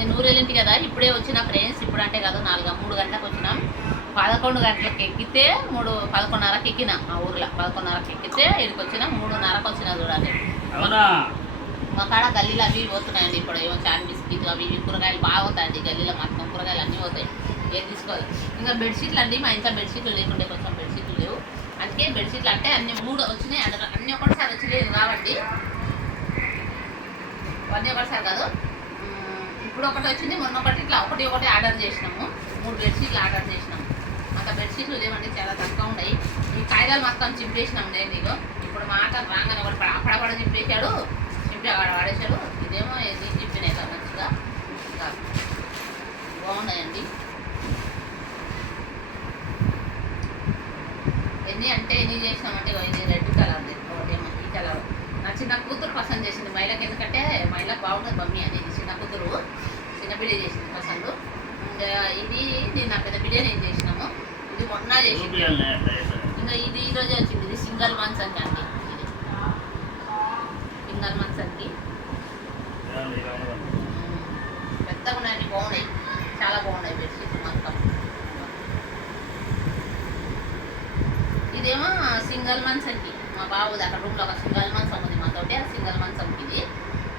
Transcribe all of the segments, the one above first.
నేను ఊరెళ్ళింటి కదా, ఇప్పుడే వచ్చిన ఫ్రెండ్స్. ఇప్పుడు అంటే కాదు, 3 గంటలకు వచ్చినాం. 11 గంటలకు ఎక్కితే 11:30కి ఎక్కిన. మా ఊర్లో 11:30కి ఎక్కితే ఇక్కడికి వచ్చిన 3:30కి వచ్చిన. చూడండి, మా కాడ గల్లీలు అవి పోతున్నాయండి. ఇప్పుడు ఏమో చాన్ బిస్కెట్ అవి ఇవి కూరగాయలు బాగా పోతాయండి గల్లీలో. మొత్తం కూరగాయలు అన్నీ పోతాయి, ఏం తీసుకోవాలి. ఇంకా బెడ్షీట్లు అండి, మా ఇంట్లో బెడ్షీట్లు లేకుంటే కొంచెం బెడ్షీట్లు లేవు. అందుకే బెడ్షీట్లు అంటే అన్ని 3 వచ్చినాయి. అన్నీ ఒకటిసారి వచ్చినాయి కాబట్టి అన్నీ ఒకటిసారి కాదు, ఇప్పుడు ఒకటి వచ్చింది, మొన్న ఒకటి, ఇట్లా ఒకటి ఆర్డర్ చేసినాము. 3 బెడ్షీట్లు ఆర్డర్ చేసినాము. అంత బెడ్షీట్లు లేవండి, చాలా తక్కువ ఉన్నాయి. ఈ కాగితాలు మొత్తం చింపేసినాం. నేను ఇగో ఇప్పుడు మాట రాగానే ఒకటి అప్పుడప్పుడు చింపేశాడు, వాడేశాడు. ఇదేమో ఇది చింపినాయి కదా మంచిగా, ఇంకా బాగున్నాయండి. ఎన్ని చేసినామంటే ఇది రెడ్ కలర్ది, ఒకటేమో ఈ కలర్. నా చిన్న కూతురు పసంद చేసింది మైలకు, ఎందుకంటే మైలకు బాగుంటుంది మమ్మీ అనేది. చిన్న కూతురు చిన్న బిడ్డ చేసింది పసంद. ఇది నా పెద్ద బిడ్డ నేను చేసినాము. ఇది మొన్న చేసింది. ఇంకా ఇది ఈరోజే వచ్చింది. ఇది సింగల్ మంచంకి అండి, ఇది సింగల్ మంచంకి. పెద్దగా ఉన్నాయండి, బాగున్నాయి, చాలా బాగున్నాయి బెడ్షీట్లు మొత్తం. ఇదేమో సింగల్ మంచంకి, మా బాబుది అక్కడ రూమ్లో ఒక సింగల్ మంచం ఉంది మాతోటి, ఆ సింగల్ మంచంకి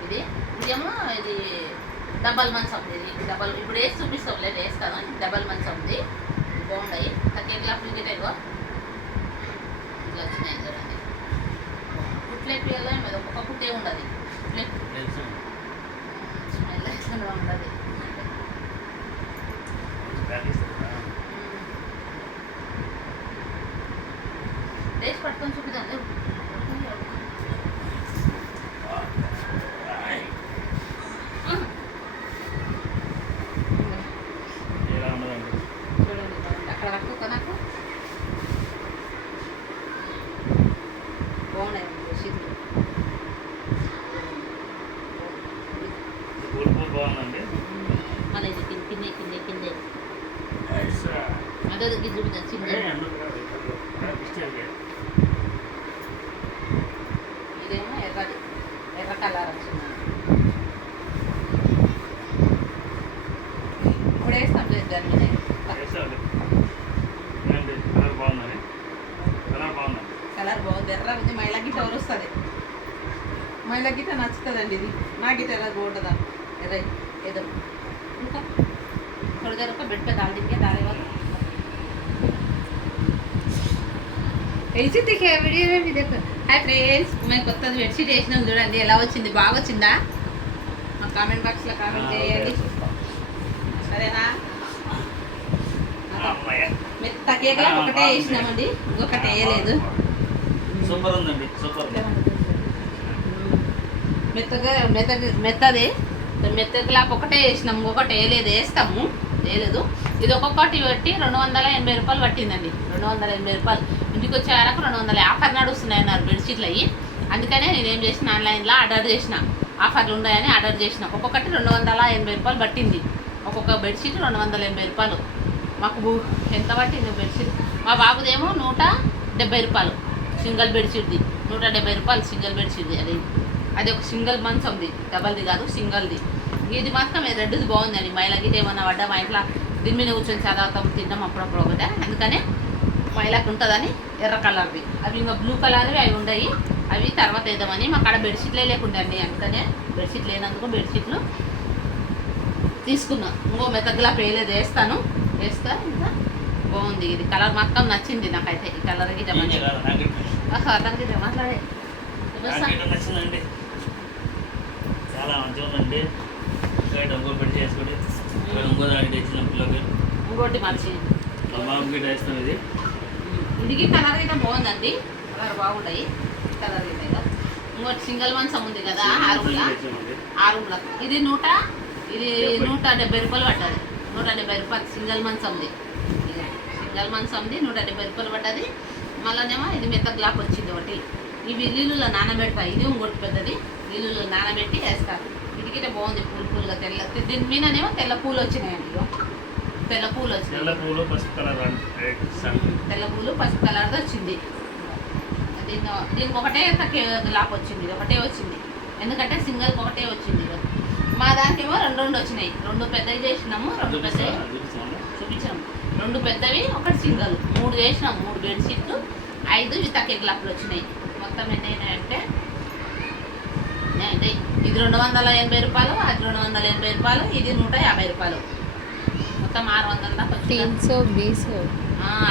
ఇదేమో ఇది డబల్ మంచం. ఇది డబల్, ఇప్పుడు వేసి చూపిస్తాం, లేదు వేస్తాను. డబల్ మంచం ఉంది, బాగున్నాయి. తగ్గేట్లా ఫ్రిడ్జ్ ఇట్లా వచ్చినాయి చూడండి. ఫుట్లెట్ పిల్లలు మీద ఒక్కొక్క ఫుట్టే ఉండదు, స్మెల్ వేస్తూనే ఉండదు. వేసి పట్టుకొని చూపిద్దాం. చూడండి అక్కడ పట్టుకో, నాకు బాగున్నాయి బెడ్షీట్లు. మన ఇది కిందే అదే చూపిద్దాం. చిన్న ఇదేమో ఎర్ర కలర్ వచ్చింది. ఇప్పుడు వేస్తాం లేదు దాని మీద. కలర్ బాగుంది, ఎర్ర ఉంది. మైలా గిట్ట ఎవరు వస్తుంది, మైలా గిట్ట నచ్చుతుందండి. ఇది నా గిట్ట ఎలా బాగుంటుందా ఎర్ర ఏదో. ఇంకా थोड़ी देर को बेड पे डाल देंगे, डाले वाला ऐसे दिखे वीडियो में भी देखो. हाय फ्रेंड्स, मैं కొత్త బెడ్షీట్ వేసినాను చూడండి, ఎలా వచ్చింది, బాగా వచ్చిందా? మా కామెంట్ బాక్స్లో కామెంట్ చేయండి, సరేనా? మెత్తగా ఒకటే వేసినామండి, ఇంకొకటి వేయలేదు. సూపర్ ఉందండి, సూపర్. మెత్తది మెత్తగా ఒకటే వేసినాము, ఇంకొకటి వేస్తాము, వేయలేదు. ఇది ఒక్కొక్కటి పెట్టి 280 రూపాయలు పట్టిందండి. 280 రూపాయలు. ఇంటికి వచ్చే వరకు 250 ఆఫర్ నడుస్తున్నాయి అన్నారు బెడ్షీట్లు అయ్యి. అందుకనే నేనేం చేసిన, ఆన్లైన్లో ఆర్డర్ చేసిన, ఆఫర్లు ఉన్నాయని ఆర్డర్ చేసిన. ఒక్కొక్కటి 280 రూపాయలు పట్టింది. ఒక్కొక్క బెడ్షీట్ 280 రూపాయలు. మాకు ఎంత పట్టింది బెడ్షీట్? మా బాబుదేమో 170 రూపాయలు సింగిల్ బెడ్షీట్ది. 170 రూపాయలు సింగిల్ బెడ్షీట్ది. అది ఒక సింగిల్ మంచంది, డబల్ది కాదు, సింగిల్ది. ఇది మాత్రం రెడ్ది బాగుందండి. మైలాకి ఏమన్నా పడ్డా మా ఇంట్లో దీని మీద కూర్చొని చదవతాం, తింటాం అప్పుడప్పుడు ఒకటే. అందుకనే మైలాకి ఉంటుందని ఎర్ర కలర్ది. అవి ఇంకా బ్లూ కలర్వి అవి ఉండయి, అవి తర్వాత వేద్దామని. మా కాడ బెడ్షీట్లే లేకుండండి, అందుకనే బెడ్షీట్ లేనందుకు బెడ్షీట్లు తీసుకున్నా. ఇంకో మెత్తగా పేలేదు, వేస్తా. ఇంకా బాగుంది. ఇది కలర్ మొత్తం నచ్చింది నాకైతే. ఈ కలర్ గిట్ట అతనికి మాట్లాడే నచ్చిందండి, చాలా మంచిగా ఉందండి. ఇంకో పెట్టి చేసుకొని ఇంకో దానికి తెచ్చిన పిల్లకి ఇంకోటి మర్చి బాబు గిట్ట వేస్తాం. ఇది కలర్ గిట్ట బాగుందండి, కలర్ బాగుంటాయి కలర్ గిట్ట. ఇంకోటి సింగిల్ మంచం ఉంది కదా ఆ రూమ్లో, ఇది 170 రూపాయలు పడ్డది. 170 రూపాయలు సింగిల్ మంచంది. సింగిల్ మంచంది 170 రూపాయలు పడ్డది. మళ్ళీనేమో ఇది మెత్త గ్లాక్ వచ్చింది ఒకటి. ఇవి నీళ్ళలో నానబెడతా. ఇది ఇంకోటి పెద్దది, నీళ్ళలో నానబెట్టి వేస్తారు. ఇదికిటే బాగుంది, పూలుగా తెల్ల. దీని మీదనేమో తెల్ల పూలు వచ్చినాయండి. తెల్ల పూలు వచ్చినాయి, తెల్ల పూలు పసుపు కలర్ది వచ్చింది. దీనికి ఒకటే గ్లాక్ వచ్చింది, ఇది ఒకటే వచ్చింది. ఎందుకంటే సింగిల్కి ఒకటే వచ్చింది. మా దానికేమో రెండు వచ్చినాయి. 2 పెద్దవి చేసినాము, 2 పెద్దవి చూపించాము, 2 పెద్దవి, 1 సింగల్, 3 చేసినాము. 3 బెడ్షీట్లు, 5 ఇవి తక్కువ గ్లాపులు వచ్చినాయి. మొత్తం ఎన్ని అయినాయంటే ఇది 280 రూపాయలు, అది 280 రూపాయలు, ఇది 150 రూపాయలు, మొత్తం 600 దాకా వచ్చింది.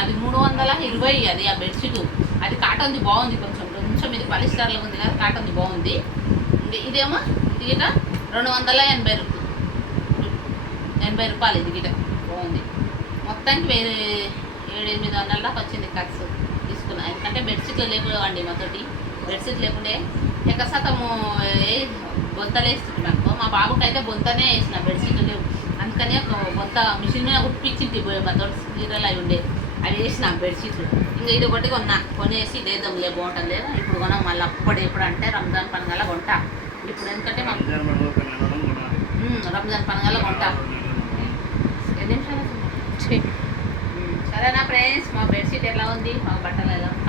అది 320. అది ఆ బెడ్షీట్, అది కాటన్ది బాగుంది, కొంచెం ఇది పాలిస్టర్లో ఉంది కదా, కాటన్ది బాగుంది. ఇదేమో ఇది గిట 280 రూపాయలు, ఇది గిట బాగుంది. మొత్తానికి 700-800 దాకా వచ్చింది ఖర్చు తీసుకున్నా. ఎందుకంటే బెడ్షీట్లు లేకపోవండి, మాతోటి బెడ్షీట్ లేకుండే ఎక్క శాతము బొంతలు వేస్తున్నాను. మా బాబుకి అయితే బొంతనే వేసిన, బెడ్షీట్లు లేవు. అందుకని ఒక బొంత మిషన్ మీద ఉప్పించింది, మాతో చీరలు అవి ఉండే, అవి వేసిన బెడ్షీట్లు. ఇంకా ఇది ఒకటి కొనేసి లేదాం బాగుంటుంది లేదు. ఇప్పుడు కొనం మళ్ళీ ఎప్పుడు అంటే రంజాన్ పండుగల కొంట. ఇప్పుడు ఎందుకంటే రంజాన్ పండుగల కొంట. ఎన్ని నిమిషాలు? సరేనా ఫ్రెండ్స్, మా బెడ్షీట్ ఎలా ఉంది, మా బట్టలు ఎలా ఉంది?